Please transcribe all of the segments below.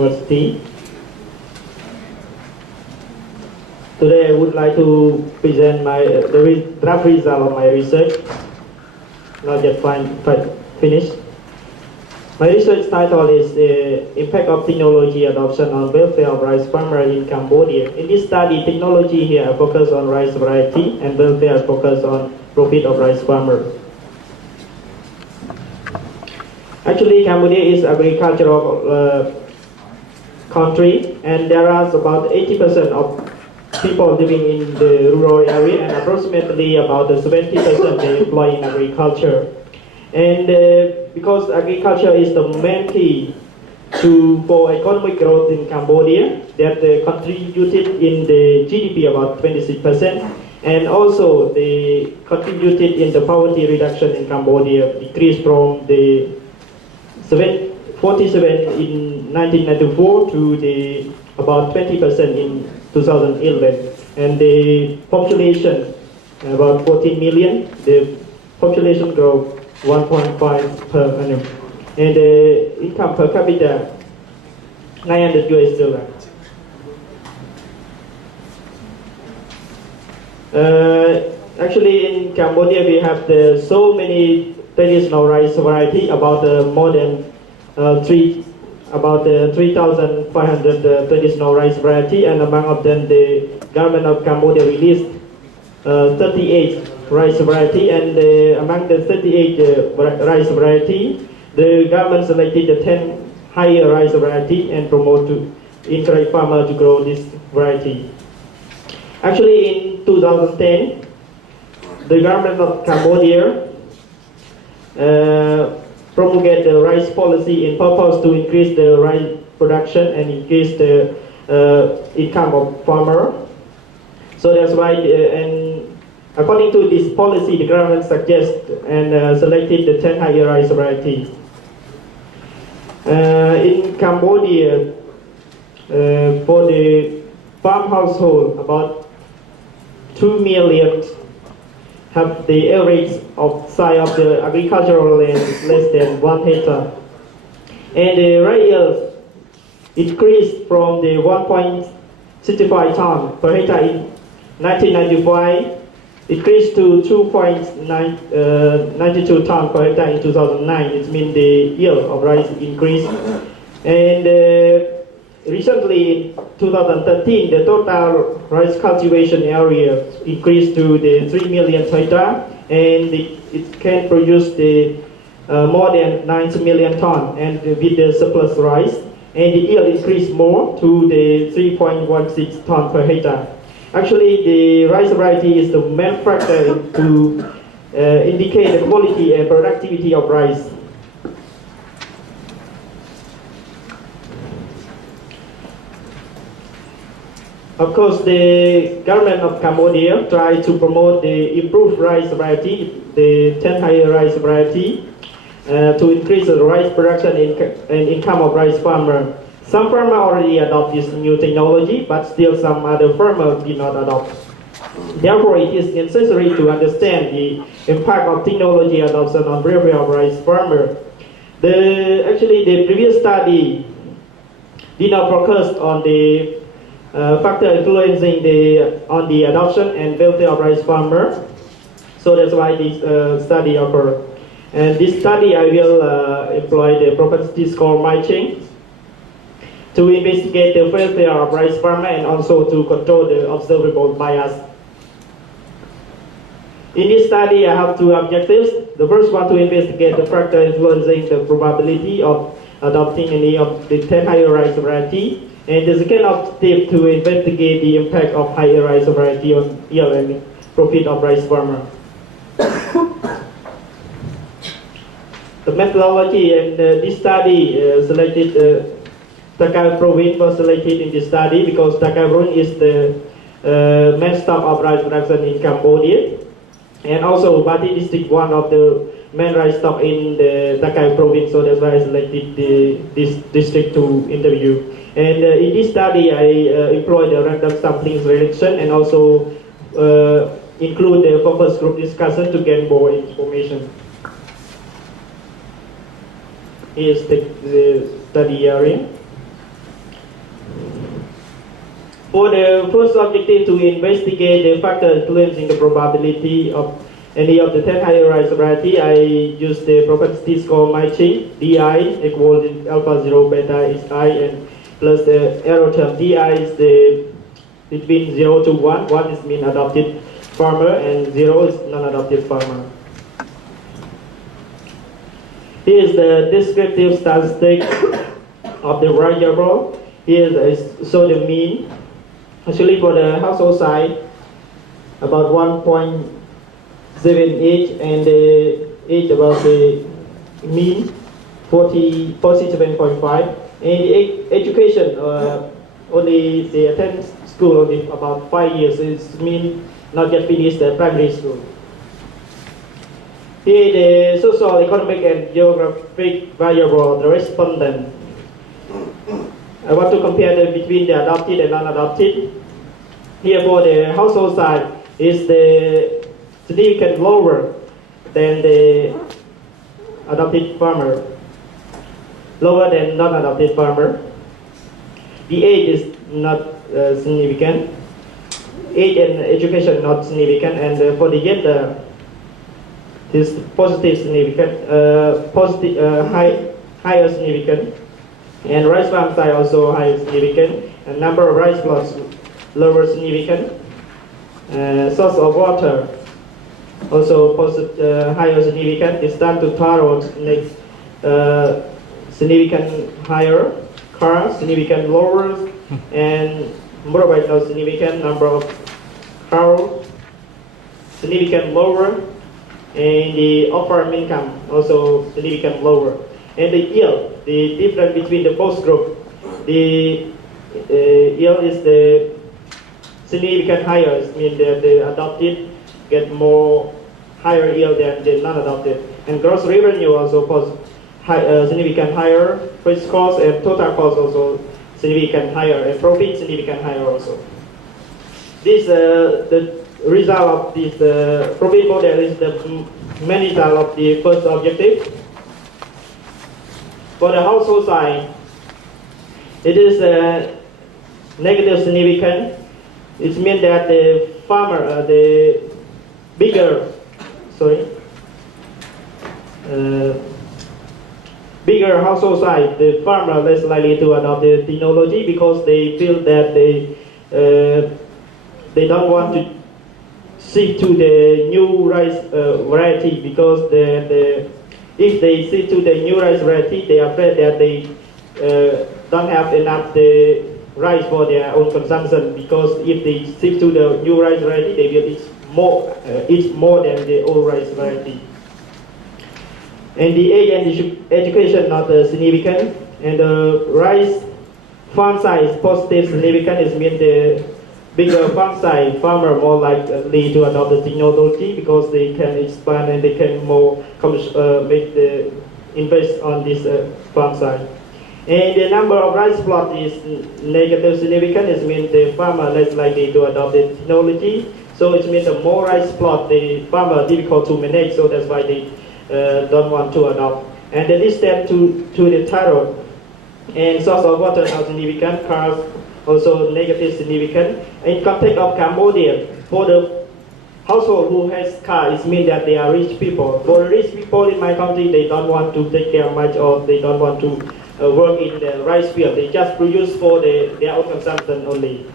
University. Today I would like to present the draft result of my research, not yet finished. My research title is the Impact of Technology Adoption on Welfare of Rice Farmers in Cambodia. In this study, technology here focus on rice variety and welfare focus on profit of rice farmers. Actually, Cambodia is agricultural country, and there are about 80% of people living in the rural area, and approximately about 70% they employ in agriculture. And because agriculture is the main key for economic growth in Cambodia, that contributed in the GDP about 26%, and also they contributed in the poverty reduction in Cambodia, decreased from the 47 in 1994 to the about 20% in 2011, and the population about 14 million. The population growth 1.5 per annum, and the income per capita $900. Actually, in Cambodia we have so many traditional rice variety, about more than 3,500 traditional rice variety, and among of them the government of Cambodia released 38 rice variety, and among the 38 rice variety, the government selected the 10 higher rice variety and encourage farmers to grow this variety. Actually, in 2010, the government of Cambodia promulgate the rice policy in purpose to increase the rice production and increase the income of farmer. So that's why, and according to this policy, the government suggests and selected the 10 higher rice variety. In Cambodia, for the farm household, about 2 million have the average of size of the agricultural land less than 1 hectare. And the rice increased from the 1.65 ton per hectare in 1995, increased to 2.92 ton per hectare in 2009. It means the yield of rice increased. And recently, in 2013, the total rice cultivation area increased to the 3 million hectare, and it can produce more than 9 million ton, and with the surplus rice, and the yield increased more to the 3.16 ton per hectare. Actually, the rice variety is the main factor to indicate the quality and productivity of rice. Of course, the government of Cambodia tried to promote the improved rice variety, the 10 higher rice variety, to increase the rice production and income of rice farmer. Some farmers already adopt this new technology, but still some other farmers did not adopt. Therefore, it is necessary to understand the impact of technology adoption on welfare of rice farmer. Actually, the previous study did not focus on the factor influencing on the adoption and welfare of rice farmer. So that's why this study occurred. And this study, I will employ the propensity score matching to investigate the welfare of rice farmer and also to control the observable bias. In this study, I have two objectives. The first one, to investigate the factor influencing the probability of adopting any of the 10 higher rice variety. And the second objective, to investigate the impact of higher rice variety on yield and profit of rice farmer. The methodology and this study selected Takai province was selected in this study because Takai province is the main stock of rice production in Cambodia, and also Bati district, one of the main rice stock in the Takai province. So that's why I selected this district to interview. And in this study, I employed the random sampling selection and also include the focus group discussion to gain more information. Here's the study area. For the first objective to investigate the factor influencing the probability of any of the 10 higher rise variety, I use the propensity score matching, DI equal to alpha 0, beta is I, and plus the error term. DI is the between 0 to 1. 1 is mean adopted farmer and 0 is non-adopted farmer. Here is the descriptive statistic of the variable. Here is so the mean. Actually, for the household size, about 1.78, and the age about the mean 47.5, and the education only they attend school only about 5 years. It mean not yet finished the primary school. Here the social, economic, and geographic variable of the respondent. I want to compare between the adopted and non-adopted. Here for the household size is the significant lower than the adopted farmer, lower than non-adopted farmer. The age is not significant. Age and education not significant, and for the gender is positive significant, higher significant. And rice farm size also high significant, and number of rice plots lower significant. Source of water also higher significant. Distance to taro next significant higher. Car significant lower, and motorbike not significant. Number of cows significant lower, and the off-farm income also significant lower. And the yield, the difference between the both group, the yield is the significant higher. It means that the adopted get more higher yield than the non-adopted. And gross revenue also significant higher. Fixed cost and total cost also significant higher, and profit significant higher also. This the result of this profit model is the main result of the first objective. For the household size, it is negative significant. It means that the farmer, the bigger household size, the farmer less likely to adopt the technology because they feel that they don't want to stick to the new rice variety, because if they stick to the new rice variety, they are afraid that they don't have enough the rice for their own consumption, because if they stick to the new rice variety, they will eat more than the old rice variety. And the age and education not significant, and the rice farm size positive significant. It means the bigger farm size, farmer more likely to adopt the technology because they can expand and they can more make the invest on this farm side. And the number of rice plot is negative significant. It means the farmer less likely to adopt the technology. So it means the more rice plot, the farmer difficult to manage. So that's why they don't want to adopt. And the distance to the taro and source of water not significant. Cars also negative significant. In context of Cambodia, for the household who has car, it means that they are rich people. For the rich people in my country, they don't want to take care much, or they don't want to work in the rice field. They just produce for their own consumption only.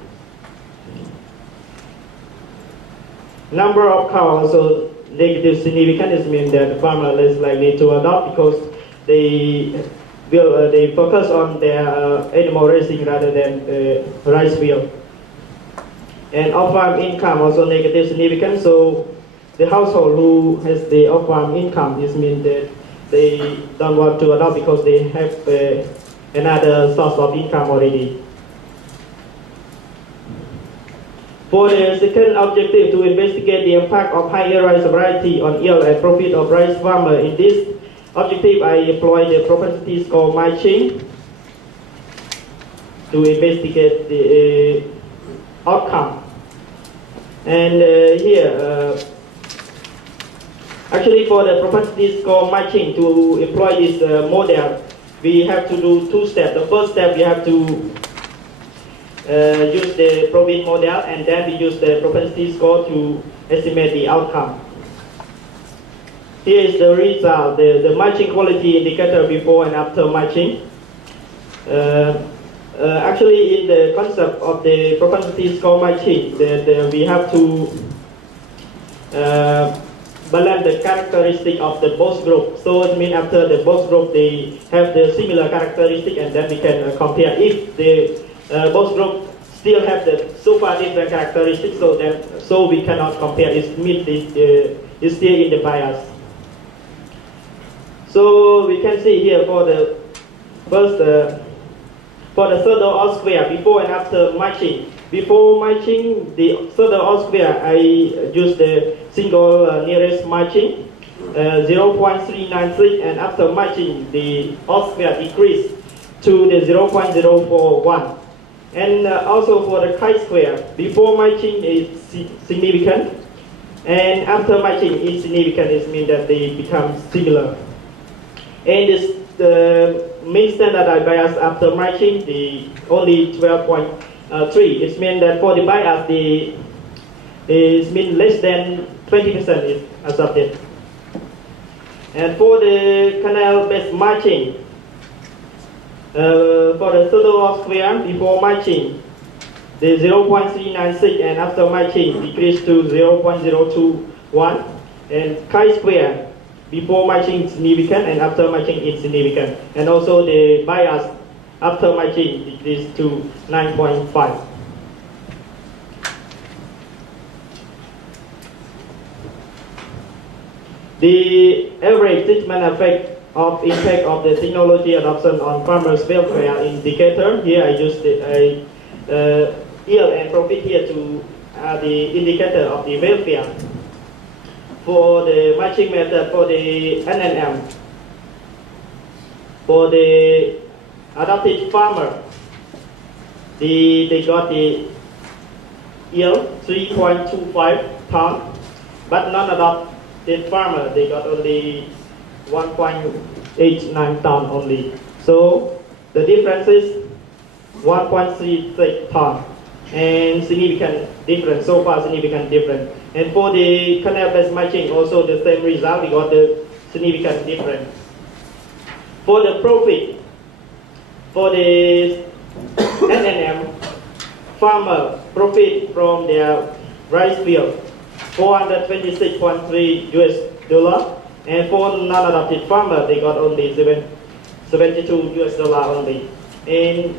Number of cows also negative significant. It means that the farmer is less likely to adopt because they focus on their animal raising rather than rice field. And off-farm income also negative significant. So the household who has the off-farm income, it means that they don't want to adopt because they have another source of income already. For the second objective, to investigate the impact of higher rice variety on yield and profit of rice farmer. In this objective, I employ the propensity score matching to investigate the outcome. And actually for the propensity score matching, to employ this model, we have to do two steps. The first step, we have to use the province model, and then we use the propensity score to estimate the outcome. Here is the result, the matching quality indicator before and after matching. Actually, in the concept of the propensity score matching, we have to balance the characteristic of the both group. So it means after the both group they have the similar characteristic, and then we can compare. If the both group still have the so far different characteristics, so we cannot compare. It means it's still in the bias. So we can see here for the first for the third order square before and after matching. Before matching the third order square, I use the single nearest matching 0.396, and after matching the odd square decreased to the 0.041. And also for the chi-square, before matching is significant, and after matching is significant. It means that they become similar. And the mean standardized bias after matching, the only 12.3. It means that for the bias, it means less than 20% is accepted. And for the canal-based matching, for the third order square before matching, the 0.396, and after matching decreased to 0.021. And chi-square before matching is significant, and after matching is significant. And also the bias after matching decreased to 9.5. The average treatment effect of impact of the technology adoption on farmers' welfare indicator. Here I use the yield and profit here to the indicator of the welfare. For the matching method, for the NNM, for the adopted farmer, they got the yield 3.25 ton, but non-adopted farmer, they got only 1.89 ton only. So the difference is 1.36 ton, and significant difference, so far significant difference. And for the canal-based matching, also the same result, we got the significant difference. For the profit, for the NNM, farmer profit from their rice field, $426.3 US, and for non-adopted farmer, they got only $72 US only. And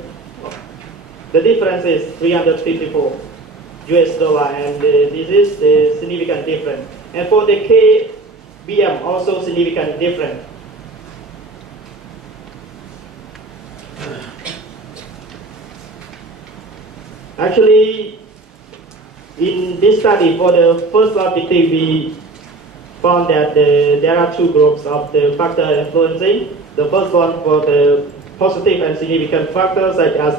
the difference is $354 US, and this is the significant difference. And for the KBM, also significant difference. Actually, in this study, for the first objective, we found that there are two groups of the factor influencing. The first one for the positive and significant factors such as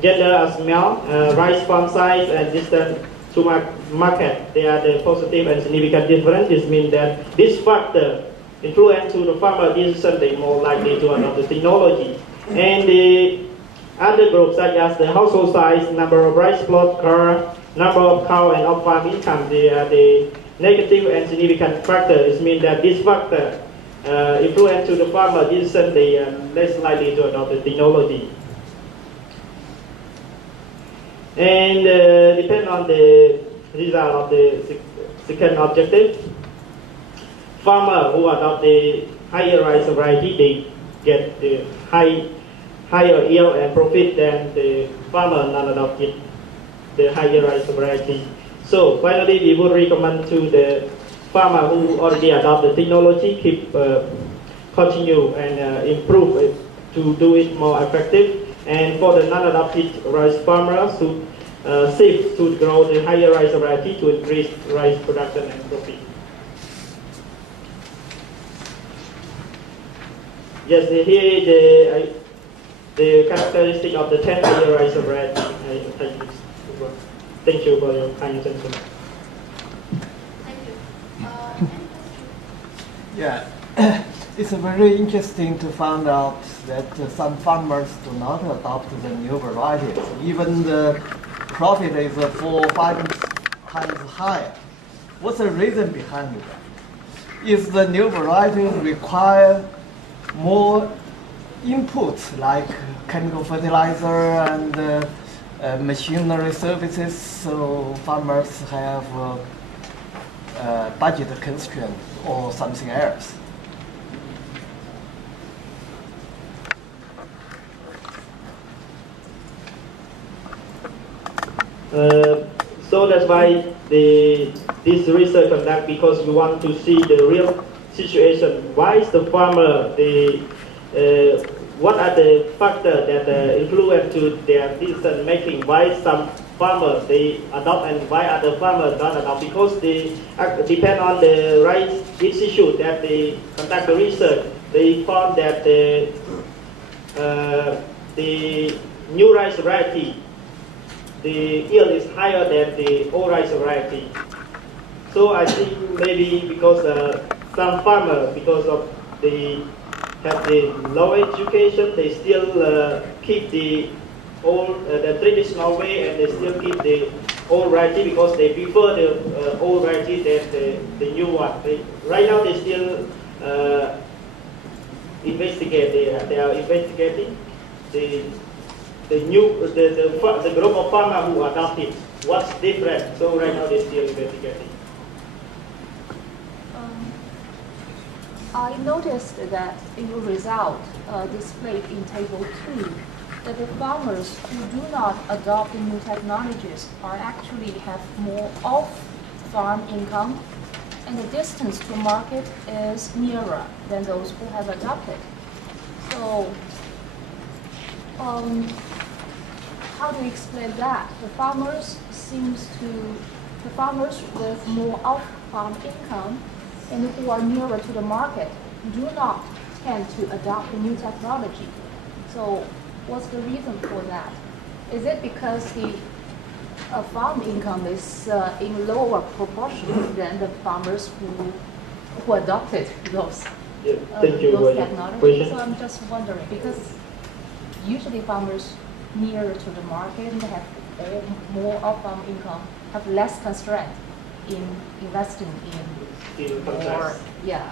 gender as male, rice farm size, and distance to market. They are the positive and significant difference. This means that this factor influence to the farmer decision, they more likely to adopt the technology. And the other groups such as the household size, number of rice plot, number of cow, and of farm income, they are the negative and significant factor. It means that this factor influence to the farmer decision, they are less likely to adopt the technology. And depend on the result of the second objective, farmer who adopt the higher rice variety, they get the higher yield and profit than the farmer non-adopted the higher rice variety. So finally, we would recommend to the farmer who already adopt the technology, continue and improve it to do it more effective. And for the non-adopted rice farmers who shift to grow the higher rice variety to increase rice production and profit. Yes, here the characteristic of the 10 higher rice variety. Thank you for your kind attention. Thank you. Yeah. It's very interesting to find out that some farmers do not adopt the new varieties. Even the profit is 4 or 5 times higher. What's the reason behind that? Is the new varieties require more inputs like chemical fertilizer and machinery services, so farmers have budget constraint or something else? So that's why this research conduct, because we want to see the real situation. Why is the farmer, what are the factors that influence to their decision making? Why some farmers they adopt and why other farmers don't adopt? Because they depend on the rice institute that they conduct the research. They found that the new rice variety, the yield is higher than the old rice variety. So I think maybe because some farmers, because of they have the low education, they still keep the old, the traditional way, and they still keep the old variety because they prefer the old variety than the new one. Right now they still investigate. They are investigating the group of farmers who adopted. What's different? So right now they're still investigating. I noticed that in your result displayed in table 2, that the farmers who do not adopt the new technologies are actually have more off-farm income, and the distance to market is nearer than those who have adopted. So, how do you explain that? The farmers with more off-farm income and who are nearer to the market do not tend to adopt the new technology. So what's the reason for that? Is it because the farm income is in lower proportion than the farmers who adopted those technologies? So I'm just wondering, because usually farmers nearer to the market and have more off-farm income, have less constraint in investing in more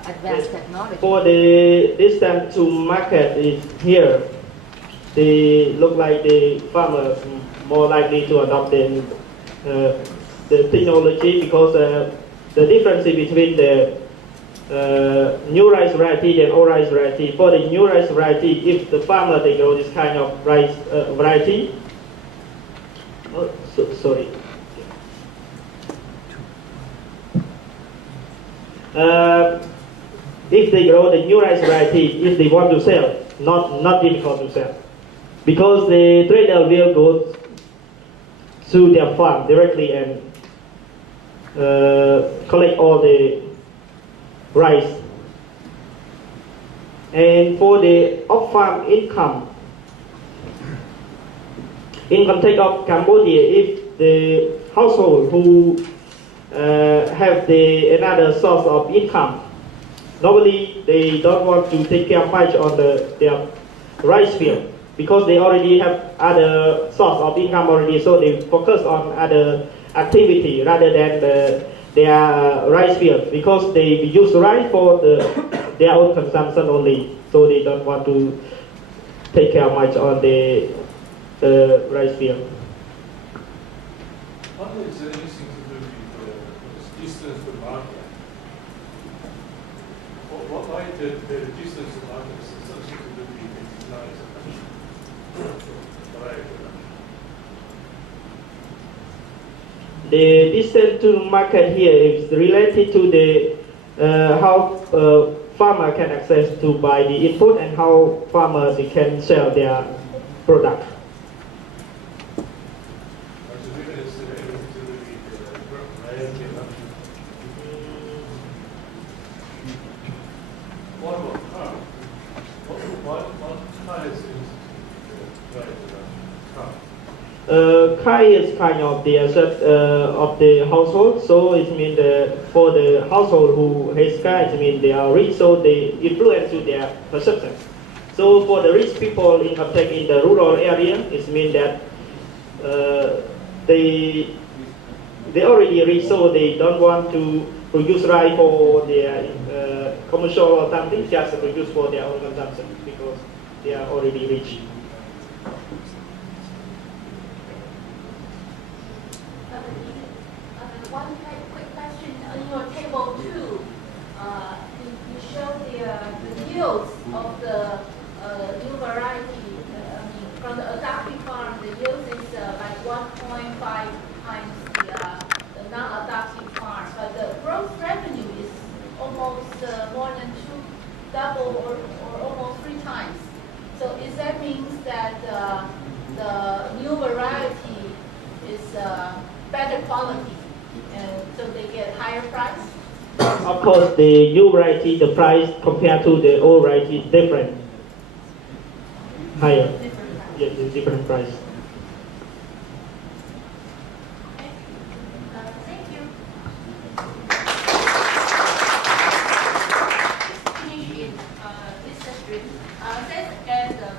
advanced technology. For the distance to market is here, they look like the farmers more likely to adopt the technology, because the difference between the new rice variety and old rice variety. For the new rice variety, if the farmer they grow this kind of rice variety, if they grow the new rice variety, if they want to sell, not difficult to sell, because the trader will go to their farm directly and collect all the rice. And for the off-farm income, in context of Cambodia, if the household who have another source of income, normally they don't want to take care much on their rice field, because they already have other source of income already, so they focus on other activity rather than their rice field, because they use rice for their own consumption only, so they don't want to take care much on the rice field. What is anything to do with distance to market? Why the distance to market is something to do with economics? The distance to market here is related to the how farmer can access to buy the input and how farmers can sell their product. Kai is kind of the asset of the household, so it means for the household who has Kai, it means they are rich, so they influence to their perception. So for the rich people in Uptake in the rural area, it means that they already rich, so they don't want to produce rice for their commercial or something, just produce for their own consumption because they are already rich. One quick question. On your table 2, you show the yields of the new variety. From the adopted farm, the yield is like 1.5 times the non-adopted farm, but the gross revenue is almost more than double or almost 3 times. So is that means that the new variety is better quality, and so they get higher price? Of course, the new variety, the price compared to the old variety is different, higher. Different price. Yes, it's different price. Okay. Thank you. Finish in this stream. Let's get the